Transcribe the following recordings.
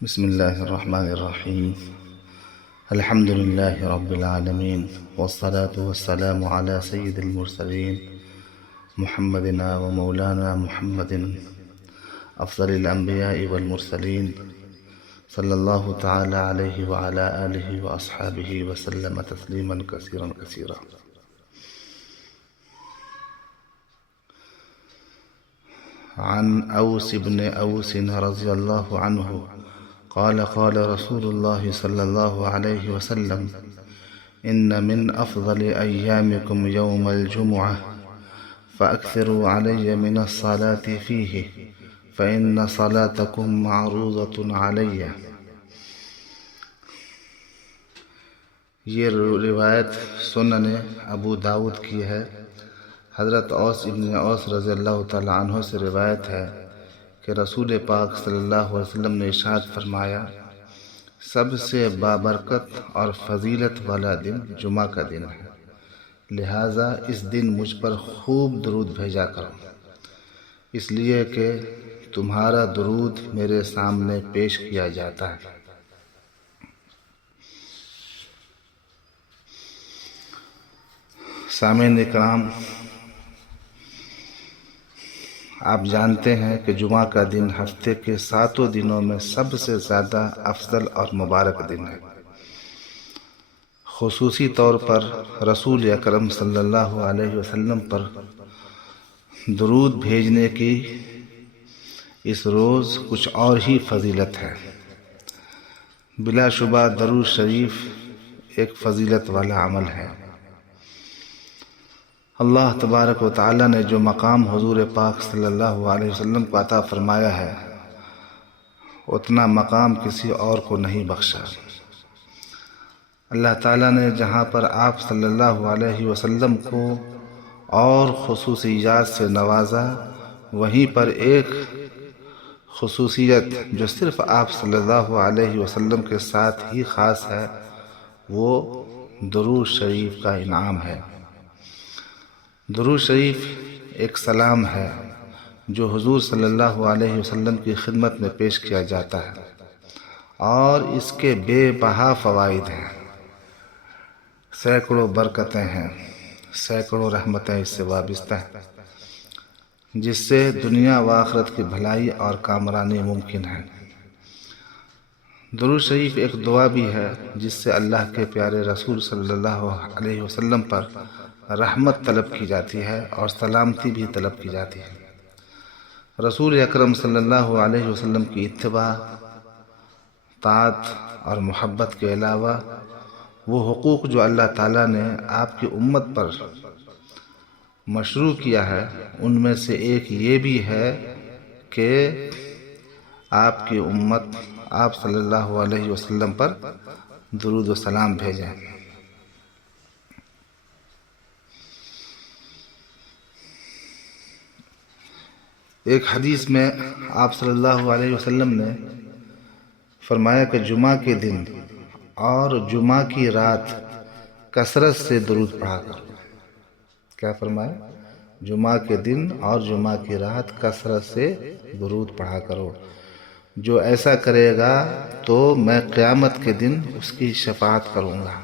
بسم الله الرحمن الرحيم. الحمد لله رب العالمين، والصلاة والسلام على سيد المرسلين محمدنا ومولانا محمد أفضل الأنبياء والمرسلين، صلى الله تعالى عليه وعلى آله وأصحابه وسلم تسليما كثيرا كثيرا. عن أوس بن أوس رضي الله عنه قال قال رسول الله صلى الله عليه وسلم: إن من أفضل أيامكم يوم الجمعة فأكثروا علي من الصلاة فيه فإن صلاتكم معروضة علي. یہ روایت سنن ابو داود کی ہے. حضرت اوس ابن اوس رضی اللہ تعالی عنہ سے روایت ہے کہ رسول پاک صلی اللہ علیہ وسلم نے ارشاد فرمایا: سب سے بابرکت اور فضیلت والا دن جمعہ کا دن ہے، لہٰذا اس دن مجھ پر خوب درود بھیجا کرو، اس لیے کہ تمہارا درود میرے سامنے پیش کیا جاتا ہے. سامعین اکرام، آپ جانتے ہیں کہ جمعہ کا دن ہفتے کے 7 دنوں میں سب سے زیادہ افضل اور مبارک دن ہے. خصوصی طور پر رسول اکرم صلی اللہ علیہ وسلم پر درود بھیجنے کی اس روز کچھ اور ہی فضیلت ہے. بلا شبہ درود شریف ایک فضیلت والا عمل ہے. اللہ تبارک و تعالی نے جو مقام حضور پاک صلی اللہ علیہ وسلم کو عطا فرمایا ہے، اتنا مقام کسی اور کو نہیں بخشا. اللہ تعالیٰ نے جہاں پر آپ صلی اللہ علیہ وسلم کو اور خصوصیات سے نوازا، وہیں پر ایک خصوصیت جو صرف آپ صلی اللہ علیہ وسلم کے ساتھ ہی خاص ہے، وہ درود شریف کا انعام ہے. درود شریف ایک سلام ہے جو حضور صلی اللہ علیہ وسلم کی خدمت میں پیش کیا جاتا ہے، اور اس کے بے بہا فوائد ہیں. سینکڑوں برکتیں ہیں، سینکڑوں رحمتیں اس سے وابستہ ہیں، جس سے دنیا و آخرت کی بھلائی اور کامرانی ممکن ہے. درود شریف ایک دعا بھی ہے جس سے اللہ کے پیارے رسول صلی اللہ علیہ وسلم پر رحمت طلب کی جاتی ہے اور سلامتی بھی طلب کی جاتی ہے. رسول اکرم صلی اللہ علیہ وسلم کی اتباع، طاعت اور محبت کے علاوہ وہ حقوق جو اللہ تعالیٰ نے آپ کی امت پر مشروع کیا ہے، ان میں سے ایک یہ بھی ہے کہ آپ کی امت آپ صلی اللہ علیہ وسلم پر درود و سلام بھیجیں. ایک حدیث میں آپ صلی اللہ علیہ وسلم نے فرمایا کہ جمعہ کے دن اور جمعہ کی رات کثرت سے درود پڑھا کرو. کیا فرمایا؟ جمعہ کے دن اور جمعہ کی رات کثرت سے درود پڑھا کرو. جو ایسا کرے گا تو میں قیامت کے دن اس کی شفاعت کروں گا.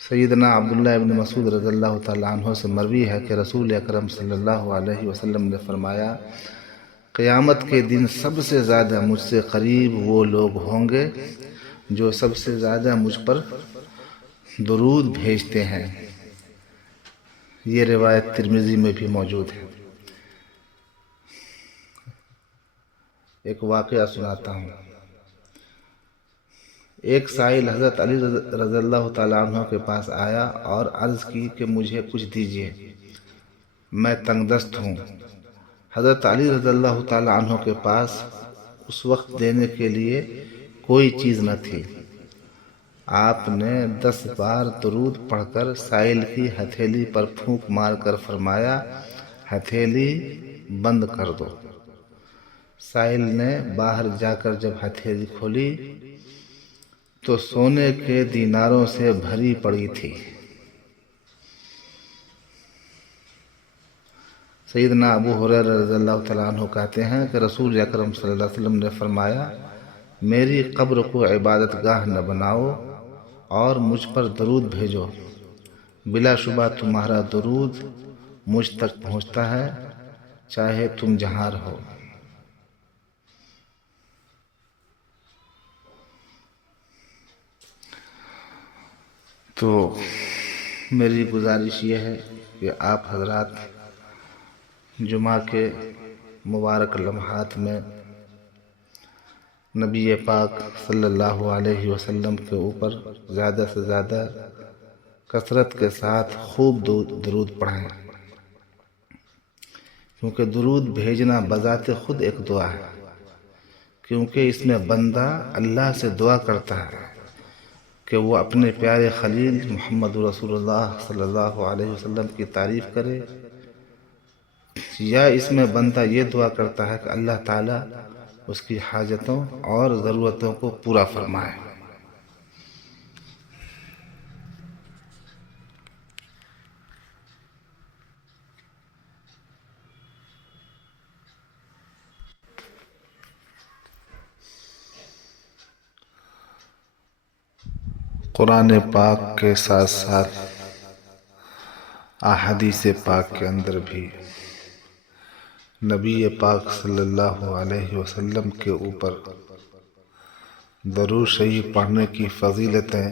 سیدنا عبداللہ ابن مسعود رضی اللہ تعالیٰ عنہ سے مروی ہے کہ رسول اکرم صلی اللہ علیہ وسلم نے فرمایا: قیامت کے دن سب سے زیادہ مجھ سے قریب وہ لوگ ہوں گے جو سب سے زیادہ مجھ پر درود بھیجتے ہیں. یہ روایت ترمذی میں بھی موجود ہے. ایک واقعہ سناتا ہوں. ایک سائل حضرت علی رضی اللہ تعالیٰ عنہ کے پاس آیا اور عرض کی کہ مجھے کچھ دیجیے، میں تنگ دست ہوں. حضرت علی رضی اللہ تعالیٰ عنہ کے پاس اس وقت دینے کے لیے کوئی چیز نہ تھی. آپ نے 10 بار درود پڑھ کر سائل کی ہتھیلی پر پھونک مار کر فرمایا: ہتھیلی بند کر دو. سائل نے باہر جا کر جب ہتھیلی کھولی تو سونے کے دیناروں سے بھری پڑی تھی. سیدنا ابو ہریرہ رضی اللہ تعالیٰ عنہ کہتے ہیں کہ رسول اکرم صلی اللہ علیہ وسلم نے فرمایا، میری قبر کو عبادت گاہ نہ بناؤ اور مجھ پر درود بھیجو، بلا شبہ تمہارا درود مجھ تک پہنچتا ہے چاہے تم جہاں رہو۔ تو میری گزارش یہ ہے کہ آپ حضرات جمعہ کے مبارک لمحات میں نبی پاک صلی اللہ علیہ وسلم کے اوپر زیادہ سے زیادہ کثرت کے ساتھ خوب درود پڑھیں، کیونکہ درود بھیجنا بذات خود ایک دعا ہے، کیونکہ اس میں بندہ اللہ سے دعا کرتا ہے کہ وہ اپنے پیارے خلیل محمد رسول اللہ صلی اللہ علیہ وسلم کی تعریف کرے، یا اس میں بندہ یہ دعا کرتا ہے کہ اللہ تعالیٰ اس کی حاجتوں اور ضرورتوں کو پورا فرمائے۔ قرآن پاک کے ساتھ ساتھ احادیث پاک کے اندر بھی نبی پاک صلی اللہ علیہ وسلم کے اوپر درود شریف پڑھنے کی فضیلتیں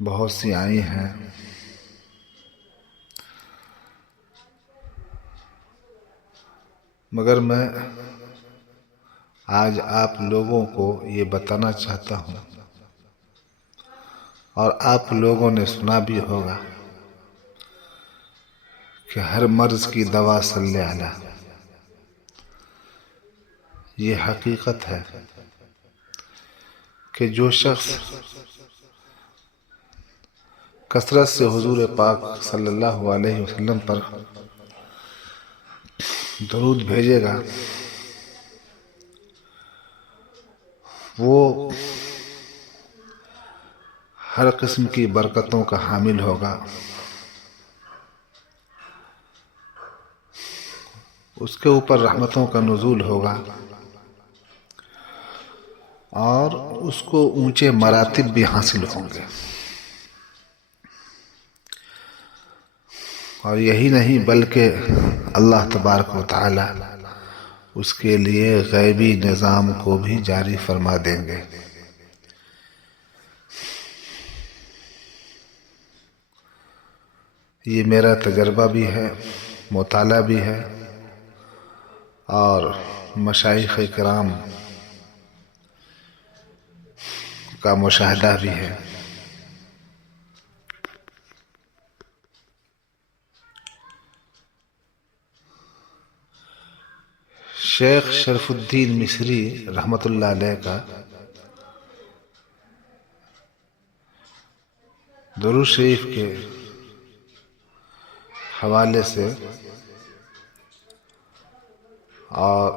بہت سی آئی ہیں، مگر میں آج آپ لوگوں کو یہ بتانا چاہتا ہوں، اور آپ لوگوں نے سنا بھی ہوگا کہ ہر مرض کی دوا صلی علی، یہ حقیقت ہے کہ جو شخص کثرت سے حضور پاک صلی اللہ علیہ وسلم پر درود بھیجے گا، وہ ہر قسم کی برکتوں کا حامل ہوگا، اس کے اوپر رحمتوں کا نزول ہوگا، اور اس کو اونچے مراتب بھی حاصل ہوں گے۔ اور یہی نہیں بلکہ اللہ تبارک و تعالی اس کے لیے غیبی نظام کو بھی جاری فرما دیں گے۔ یہ میرا تجربہ بھی ہے، مطالعہ بھی ہے، اور مشائخ کرام کا مشاہدہ بھی ہے۔ شیخ شرف الدین مصری رحمۃ اللہ علیہ کا درود شریف کے حوالے سے اور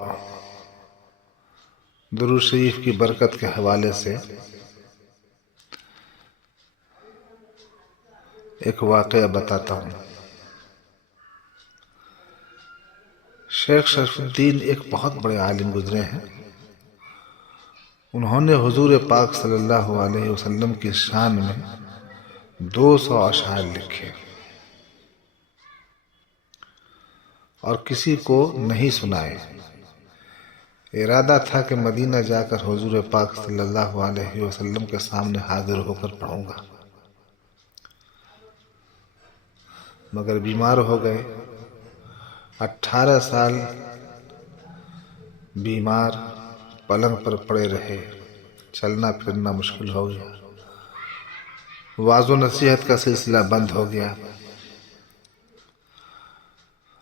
درود شریف کی برکت کے حوالے سے ایک واقعہ بتاتا ہوں۔ شیخ شرف الدین ایک بہت بڑے عالم گزرے ہیں، انہوں نے حضور پاک صلی اللہ علیہ وسلم کی شان میں 200 اشعار لکھے اور کسی کو نہیں سنائے۔ ارادہ تھا کہ مدینہ جا کر حضور پاک صلی اللہ علیہ وسلم کے سامنے حاضر ہو کر پڑھوں گا، مگر بیمار ہو گئے۔ 18 سال بیمار پلنگ پر پڑے رہے، چلنا پھرنا مشکل ہو گیا، واعظ و نصیحت کا سلسلہ بند ہو گیا،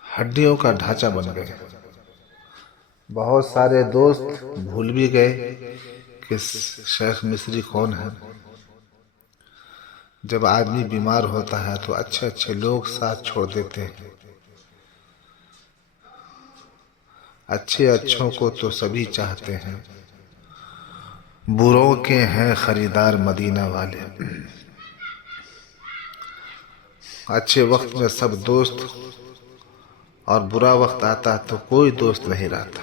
ہڈیوں کا ڈھانچہ بن گئے۔ بہت سارے دوست بھول بھی گئے کہ شیخ مصری کون ہے۔ جب آدمی بیمار ہوتا ہے تو اچھے اچھے لوگ ساتھ چھوڑ دیتے ہیں، اچھے اچھوں کو تو سبھی چاہتے ہیں، بروں کے ہیں خریدار مدینہ والے۔ اچھے وقت میں سب دوست اور برا وقت آتا تو کوئی دوست نہیں رہتا۔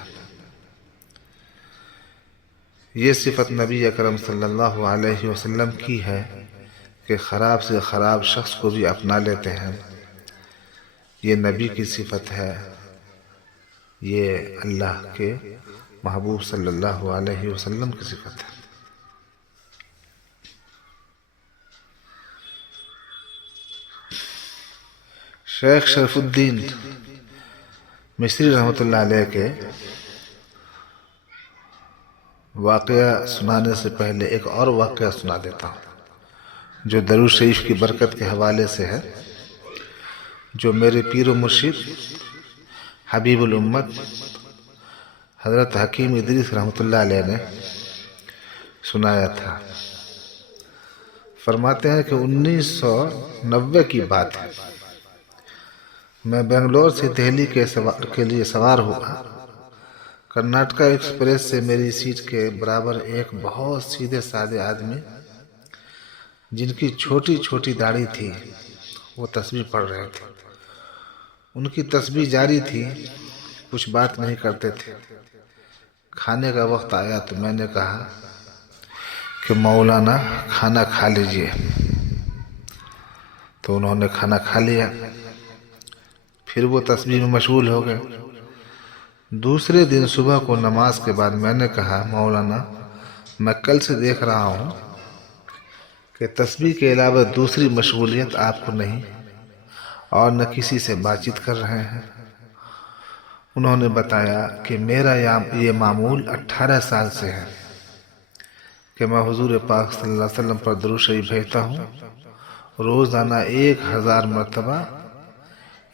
یہ صفت نبی اکرم صلی اللہ علیہ وسلم کی ہے کہ خراب سے خراب شخص کو بھی اپنا لیتے ہیں۔ یہ نبی کی صفت ہے، یہ اللہ کے محبوب صلی اللہ علیہ وسلم کی صفت ہے۔ شیخ شرف الدین مصری رحمۃ اللہ علیہ کے واقعہ سنانے سے پہلے ایک اور واقعہ سنا دیتا ہوں جو درود شریف کی برکت کے حوالے سے ہے، جو میرے پیر و مرشد حبیب الامت حضرت حکیم ادریس رحمۃ اللہ علیہ نے سنایا تھا۔ فرماتے ہیں کہ 1990 کی بات ہے، میں بنگلور سے دہلی کے لیے سوار ہوا۔ کرناٹکا ایکسپریس سے میری سیٹ کے برابر ایک بہت سیدھے سادے آدمی جن کی چھوٹی چھوٹی داڑھی تھی، وہ تسبیح پڑھ رہے تھے۔ ان کی تسبیح جاری تھی، کچھ بات نہیں کرتے تھے۔ کھانے کا وقت آیا تو میں نے کہا کہ مولانا کھانا کھا لیجئے، تو انہوں نے کھانا کھا لیا، پھر وہ تسبیح میں مشغول ہو گئے۔ دوسرے دن صبح کو نماز کے بعد میں نے کہا مولانا میں کل سے دیکھ رہا ہوں کہ تسبیح کے علاوہ دوسری مشغولیت آپ کو نہیں اور نہ کسی سے بات چیت کر رہے ہیں۔ انہوں نے بتایا کہ میرا یہ معمول 18 سال سے ہے کہ میں حضور پاک صلی اللہ علیہ وسلم پر درود شریف بھیجتا ہوں، روزانہ 1000 مرتبہ،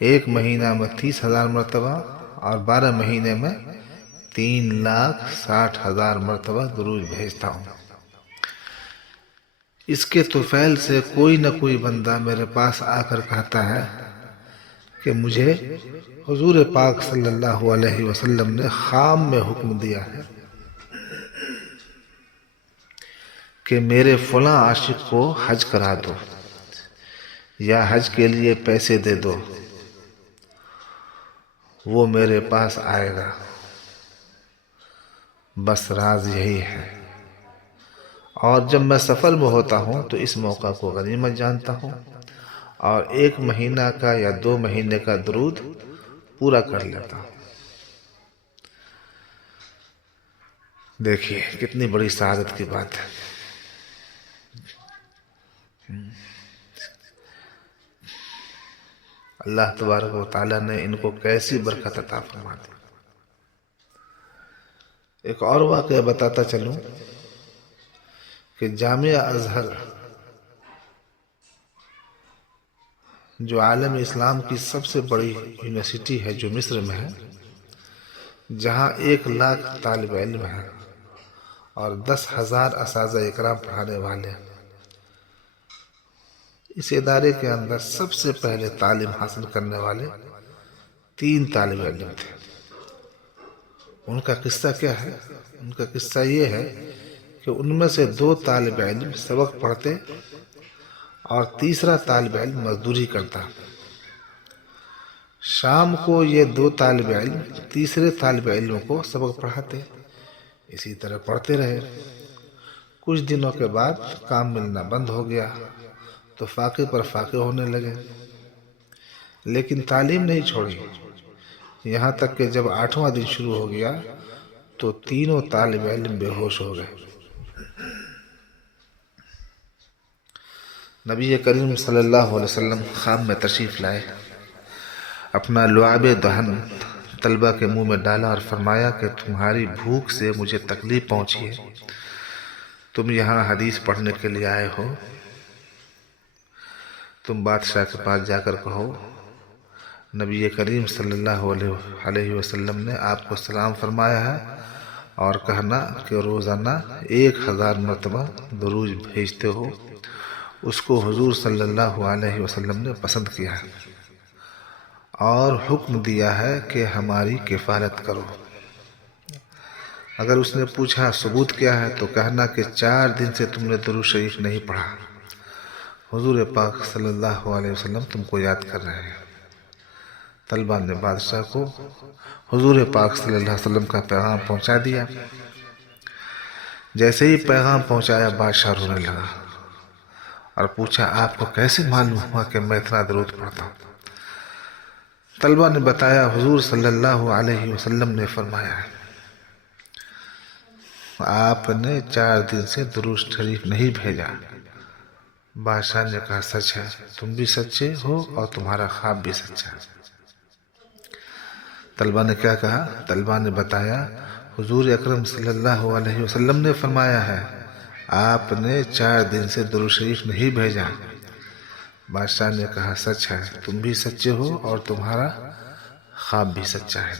ایک مہینہ میں 30,000 مرتبہ اور 12 مہینے میں 3,60,000 مرتبہ درود بھیجتا ہوں۔ اس کے طفیل سے کوئی نہ کوئی بندہ میرے پاس آ کر کہتا ہے کہ مجھے حضور پاک صلی اللہ علیہ وسلم نے خام میں حکم دیا ہے کہ میرے فلاں عاشق کو حج کرا دو یا حج کے لیے پیسے دے دو، وہ میرے پاس آئے گا۔ بس راز یہی ہے، اور جب میں سفر میں ہوتا ہوں تو اس موقع کو غنیمت جانتا ہوں اور 1 مہینہ کا یا 2 مہینے کا درود پورا کر لیتا ہوں۔ دیکھیے کتنی بڑی سعادت کی بات ہے۔ اللہ تبارک و تعالیٰ نے ان کو کیسی برکت عطا فرما دی۔ ایک اور واقعہ بتاتا چلوں کہ جامعہ ازہر جو عالم اسلام کی سب سے بڑی یونیورسٹی ہے جو مصر میں ہے، جہاں 1 لاکھ طالب علم ہیں اور 10,000 اساتذہ اکرام پڑھانے والے ہیں، اس ادارے کے اندر سب سے پہلے تعلیم حاصل کرنے والے 3 طالب علم تھے۔ ان کا قصہ کیا ہے؟ ان کا قصہ یہ ہے کہ ان میں سے 2 طالب علم سبق پڑھتے اور تیسرا طالب علم مزدوری کرتا۔ شام کو یہ 2 طالب علم تیسرے طالب علم کو سبق پڑھاتے، اسی طرح پڑھتے رہے۔ کچھ دنوں کے بعد کام ملنا بند ہو گیا تو فاقے پر فاقے ہونے لگے، لیکن تعلیم نہیں چھوڑی، یہاں تک کہ جب 8واں دن شروع ہو گیا تو تینوں طالب علم بے ہوش ہو گئے۔ نبی کریم صلی اللہ علیہ وسلم خواب میں تشریف لائے، اپنا لعاب دہن طلبہ کے منہ میں ڈالا اور فرمایا کہ تمہاری بھوک سے مجھے تکلیف پہنچی ہے، تم یہاں حدیث پڑھنے کے لیے آئے ہو، تم بادشاہ کے پاس جا کر کہو نبی کریم صلی اللہ علیہ وسلم نے آپ کو سلام فرمایا ہے اور کہنا کہ روزانہ 1000 مرتبہ درود بھیجتے ہو، اس کو حضور صلی اللہ علیہ وسلم نے پسند کیا ہے اور حکم دیا ہے کہ ہماری کفالت کرو۔ اگر اس نے پوچھا ثبوت کیا ہے تو کہنا کہ 4 دن سے تم نے درود شریف نہیں پڑھا، حضور پاک صلی اللہ علیہ وسلم تم کو یاد کر رہے ہیں۔ طلبہ نے بادشاہ کو حضور پاک صلی اللہ علیہ وسلم کا پیغام پہنچا دیا۔ جیسے ہی پیغام پہنچایا بادشاہ رونے لگا اور پوچھا آپ کو کیسے معلوم ہوا کہ میں اتنا درود پڑھتا ہوں؟ طلبہ نے بتایا حضور صلی اللہ علیہ وسلم نے فرمایا آپ نے 4 دن سے درود شریف نہیں بھیجا۔ بادشاہ نے کہا سچ ہے، تم بھی سچے ہو اور تمہارا خواب بھی سچا ہے۔ طلبہ نے کیا کہا؟ طلبہ نے بتایا حضور اکرم صلی اللہ علیہ وسلم نے فرمایا ہے آپ نے 4 دن سے درود شریف نہیں بھیجا۔ بادشاہ نے کہا سچ ہے، تم بھی سچے ہو اور تمہارا خواب بھی سچا ہے۔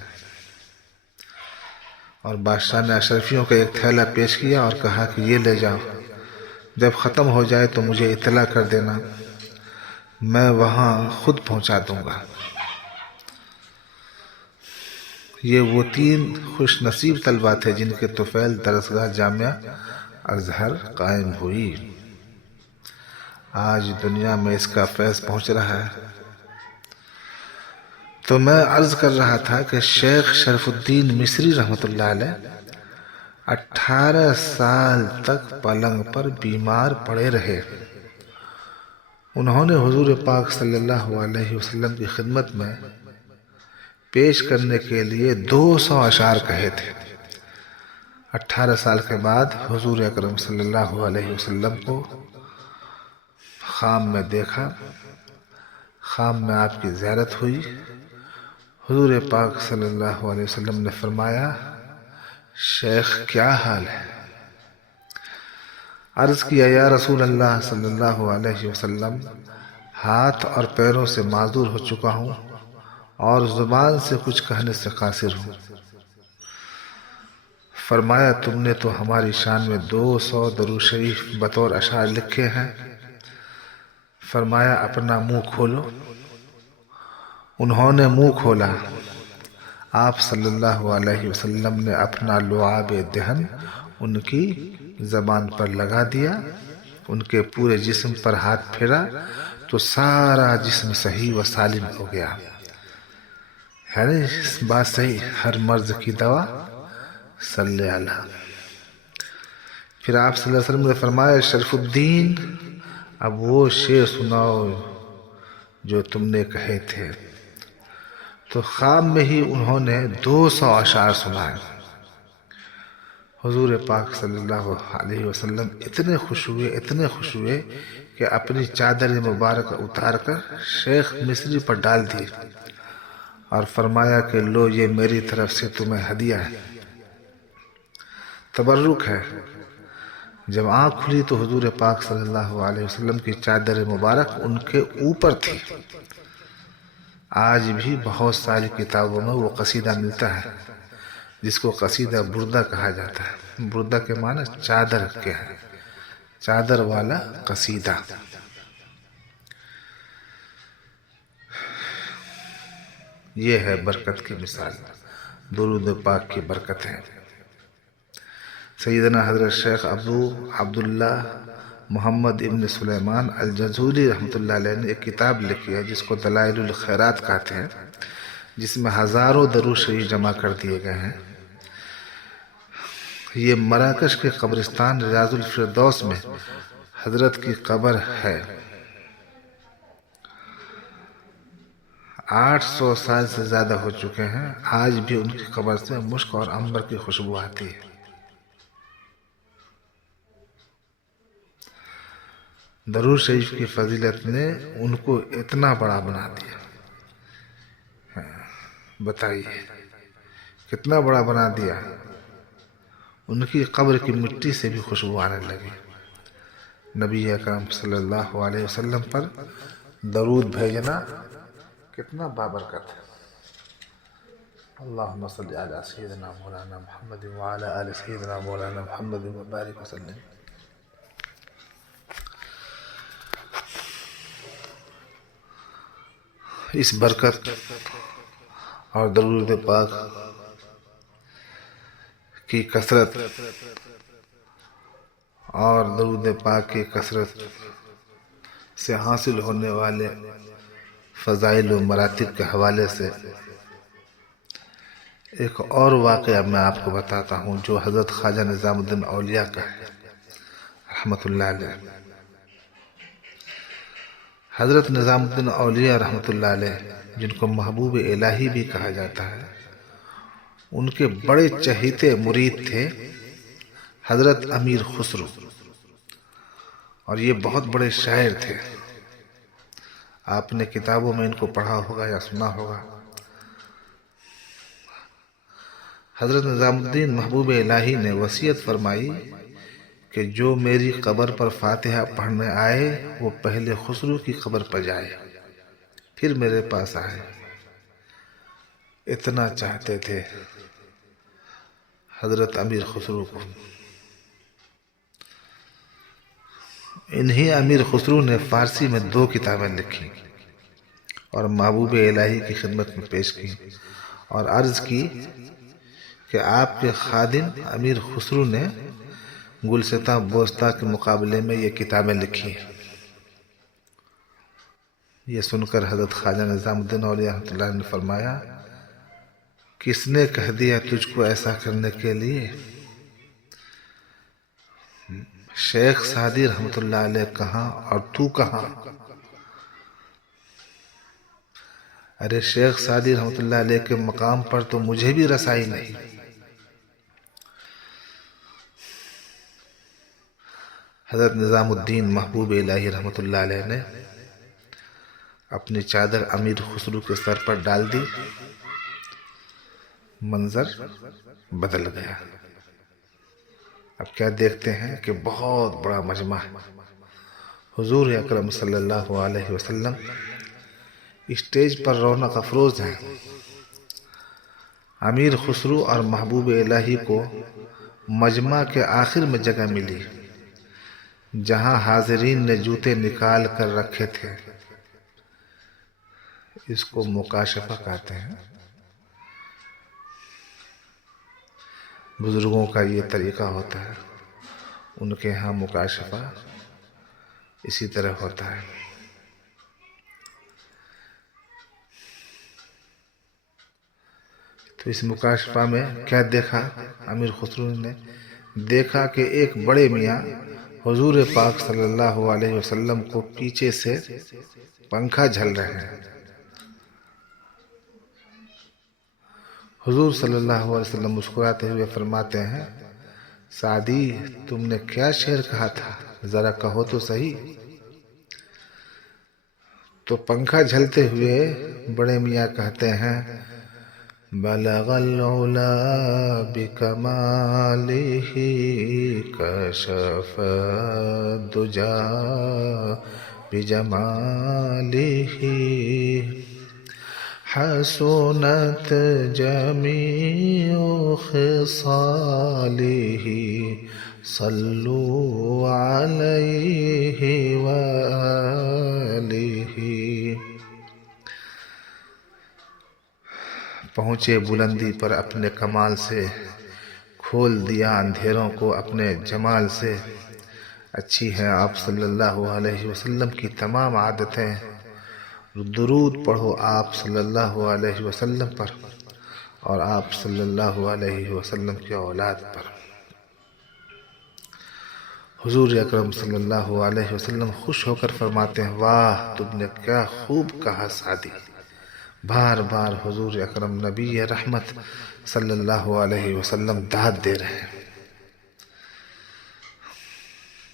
اور بادشاہ نے اشرفیوں کا ایک تھیلا پیش کیا اور کہا کہ یہ لے جاؤ، جب ختم ہو جائے تو مجھے اطلاع کر دینا، میں وہاں خود پہنچا دوں گا۔ یہ وہ 3 خوش نصیب طلبہ تھے جن کے طفیل درسگاہ جامعہ ازہر قائم ہوئی۔ آج دنیا میں اس کا فیض پہنچ رہا ہے۔ تو میں عرض کر رہا تھا کہ شیخ شرف الدین مصری رحمۃ اللہ علیہ 18 سال تک پلنگ پر بیمار پڑے رہے۔ انہوں نے حضور پاک صلی اللہ علیہ وسلم کی خدمت میں پیش کرنے کے لیے 200 اشعار کہے تھے۔ 18 سال کے بعد حضور اکرم صلی اللہ علیہ وسلم کو خام میں دیکھا، خام میں آپ کی زیارت ہوئی۔ حضور پاک صلی اللہ علیہ وسلم نے فرمایا شیخ کیا حال ہے؟ عرض کیا یا رسول اللہ صلی اللہ علیہ وسلم ہاتھ اور پیروں سے معذور ہو چکا ہوں اور زبان سے کچھ کہنے سے قاصر ہوں۔ فرمایا تم نے تو ہماری شان میں 200 درود شریف بطور اشعار لکھے ہیں، فرمایا اپنا منہ کھولو۔ انہوں نے منہ کھولا، آپ صلی اللہ علیہ وسلم نے اپنا لعاب دہن ان کی زبان پر لگا دیا، ان کے پورے جسم پر ہاتھ پھیرا تو سارا جسم صحیح و سالم ہو گیا۔ ہے نا بات صحیح؟ ہر مرض کی دوا صلی اللہ۔ پھر آپ صلی اللہ علیہ وسلم نے فرمایا شرف الدین اب وہ شعر سناؤ جو تم نے کہے تھے۔ تو خواب میں ہی انہوں نے 200 اشعار سنائے۔ حضور پاک صلی اللہ علیہ وسلم اتنے خوش ہوئے کہ اپنی چادر مبارک اتار کر شیخ مصری پر ڈال دی اور فرمایا کہ لو یہ میری طرف سے تمہیں ہدیہ ہے، تبرک ہے۔ جب آنکھ کھلی تو حضور پاک صلی اللہ علیہ وسلم کی چادر مبارک ان کے اوپر تھی۔ آج بھی بہت ساری کتابوں میں وہ قصیدہ ملتا ہے جس کو قصیدہ بردہ کہا جاتا ہے۔ بردہ کے معنی چادر کے ہے، چادر والا قصیدہ۔ یہ ہے برکت کی مثال، درود پاک کی برکت ہے۔ سیدنا حضرت شیخ ابو عبداللہ محمد ابن سلیمان الجزولی رحمۃ اللہ علیہ نے ایک کتاب لکھی ہے جس کو دلائل الخیرات کہتے ہیں، جس میں ہزاروں درود شریف جمع کر دیے گئے ہیں۔ یہ مراکش کے قبرستان ریاض الفردوس میں حضرت کی قبر ہے۔ 800 سال سے زیادہ ہو چکے ہیں، آج بھی ان کی قبر سے مشک اور عنبر کی خوشبو آتی ہے۔ درود شریف کی فضیلت نے ان کو اتنا بڑا بنا دیا، بتائیے کتنا بڑا بنا دیا۔ ان کی قبر کی مٹی سے بھی خوشبو آنے لگی۔ نبی اکرم صلی اللہ علیہ وسلم پر درود بھیجنا کتنا بابرکت ہے۔ اللہم صلی علی سیدنا مولانا محمد وعلی آل سیدنا مولانا محمد وبارک وسلم۔ اس برکت اور درود پاک کی کثرت اور درود پاک کی کثرت سے حاصل ہونے والے فضائل و مراتب کے حوالے سے ایک اور واقعہ میں آپ کو بتاتا ہوں جو حضرت خواجہ نظام الدین اولیاء کا ہے رحمۃ اللہ علیہ۔ حضرت نظام الدین اولیاء رحمۃ اللہ علیہ، جن کو محبوب الہی بھی کہا جاتا ہے، ان کے بڑے چہیتے مرید تھے حضرت امیر خسرو، اور یہ بہت بڑے شاعر تھے۔ آپ نے کتابوں میں ان کو پڑھا ہوگا یا سنا ہوگا۔ حضرت نظام الدین محبوب الہی نے وصیت فرمائی کہ جو میری قبر پر فاتحہ پڑھنے آئے وہ پہلے خسرو کی قبر پر جائے پھر میرے پاس آئے۔ اتنا چاہتے تھے حضرت امیر خسرو کو۔ انہی امیر خسرو نے فارسی میں 2 کتابیں لکھی اور محبوب الہی کی خدمت میں پیش کی اور عرض کی کہ آپ کے خادم امیر خسرو نے گلستاں بوستہ کے مقابلے میں یہ کتابیں لکھی ہیں۔ یہ سن کر حضرت خواجہ نظام الدین اولیاء رحمۃ اللہ نے فرمایا، کس نے کہہ دیا تجھ کو ایسا کرنے کے لیے؟ شیخ سعدی رحمۃ اللہ علیہ کہاں اور تو کہاں؟ ارے شیخ سعدی رحمۃ اللہ علیہ کے مقام پر تو مجھے بھی رسائی نہیں۔ حضرت نظام الدین محبوب الہی رحمۃ اللہ علیہ نے اپنی چادر امیر خسرو کے سر پر ڈال دی، منظر بدل گیا۔ اب کیا دیکھتے ہیں کہ بہت بڑا مجمع ہے۔ حضور اکرم صلی اللہ علیہ وسلم اسٹیج پر رونق افروز ہیں۔ امیر خسرو اور محبوب الہی کو مجمع کے آخر میں جگہ ملی، جہاں حاضرین نے جوتے نکال کر رکھے تھے۔ اس کو مکاشفہ کہتے ہیں۔ بزرگوں کا یہ طریقہ ہوتا ہے، ان کے ہاں مکاشفہ اسی طرح ہوتا ہے۔ تو اس مکاشفہ میں کیا دیکھا امیر خسرو نے؟ دیکھا کہ ایک بڑے میاں حضور پاک صلی اللہ علیہ وسلم کو پیچھے سے پنکھا جھل رہے ہیں۔ حضور صلی اللہ علیہ وسلم مسکراتے ہوئے فرماتے ہیں، سعدی تم نے کیا شعر کہا تھا، ذرا کہو تو صحیح۔ تو پنکھا جھلتے ہوئے بڑے میاں کہتے ہیں، بلغ العلا بکمالہ کشف الدجا بجمالہ حسنت جمیع خصالہ صلوا علیہ وآلہ۔ پہنچے بلندی پر اپنے کمال سے، کھول دیا اندھیروں کو اپنے جمال سے۔ اچھی ہے آپ صلی اللہ علیہ وسلم کی تمام عادتیں، درود پڑھو آپ صلی اللہ علیہ وسلم پر اور آپ صلی اللہ علیہ وسلم کی اولاد پر۔ حضور اکرم صلی اللہ علیہ وسلم خوش ہو کر فرماتے ہیں، واہ تم نے کیا خوب کہا سعدی۔ بار بار حضور اکرم نبی رحمت صلی اللہ علیہ وسلم داد دے رہے ہیں۔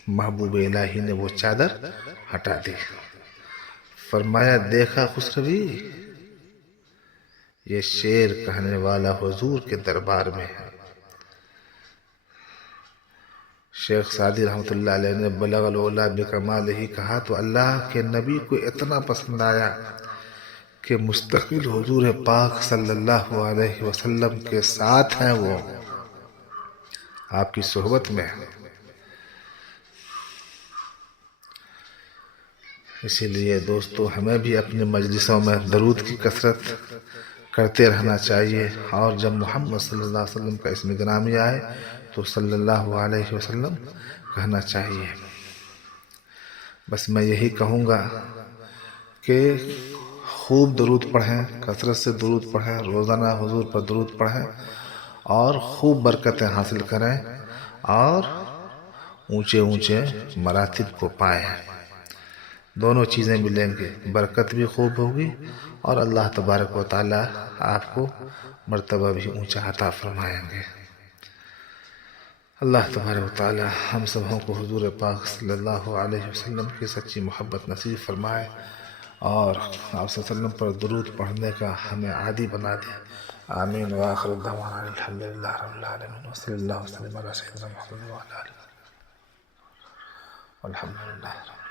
محبوب الہی نے وہ چادر ہٹا دی، فرمایا دیکھا خسروی، یہ شعر کہنے والا حضور کے دربار میں ہے۔ شیخ سعدی رحمۃ اللہ علیہ نے بلغ العلا بکمالہ کہا تو اللہ کے نبی کو اتنا پسند آیا کہ مستقل حضور پاک صلی اللہ علیہ وسلم کے ساتھ ہیں، وہ آپ کی صحبت میں ہیں۔ اسی لیے دوستو ہمیں بھی اپنے مجلسوں میں درود کی کثرت کرتے رہنا چاہیے، اور جب محمد صلی اللہ علیہ وسلم کا اسم گرامی آئے تو صلی اللہ علیہ وسلم کہنا چاہیے۔ بس میں یہی کہوں گا کہ خوب درود پڑھیں، کثرت سے درود پڑھیں، روزانہ حضور پر درود پڑھیں اور خوب برکتیں حاصل کریں اور اونچے اونچے مراتب کو پائیں۔ دونوں چیزیں ملیں گے، برکت بھی خوب ہوگی اور اللہ تبارک و تعالی آپ کو مرتبہ بھی اونچا عطا فرمائیں گے۔ اللہ تبارک و تعالی ہم سبوں کو حضور پاک صلی اللہ علیہ وسلم کی سچی محبت نصیب فرمائے اور آپ صلی اللہ علیہ وسلم پر درود پڑھنے کا ہمیں عادی بنا دے۔ آمین وآخر دعوانا الحمدللہ رب العالمین وصلی اللہ وسلم علی سیدنا محمد وعلی آلہ والحمدللہ۔